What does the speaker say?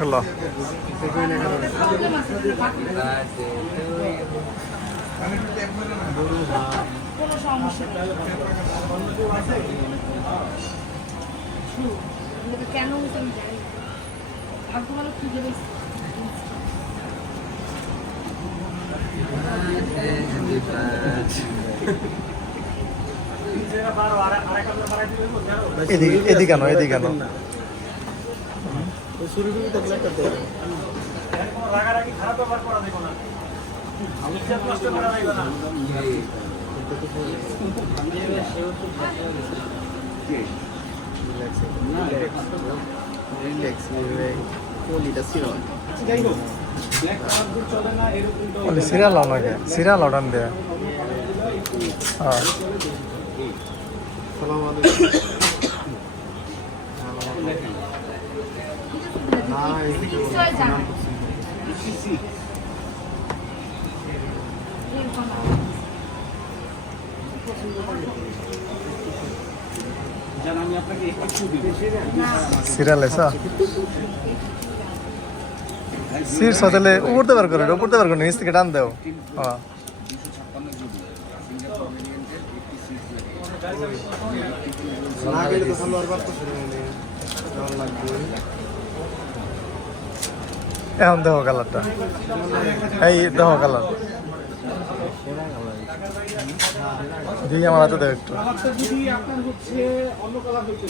হলো কোনো সমস্যা নেই। কেন আমি জানি ভাগ্য ভালো খুঁজে পেয়েছি। এদিকে কেন এদিকে কেন সিরিয়াল নাকি সিরিয়াল অর্ডার দেয় সিরিয়াল এসা সির সতেলে উপরতে বার করে নিচ থেকে টান দেও এখন দেখো কালারটা এই দেখো কালার দিকে আমার হাতে দেখো একটু যদি আপনার হচ্ছে অন্য কালার হচ্ছে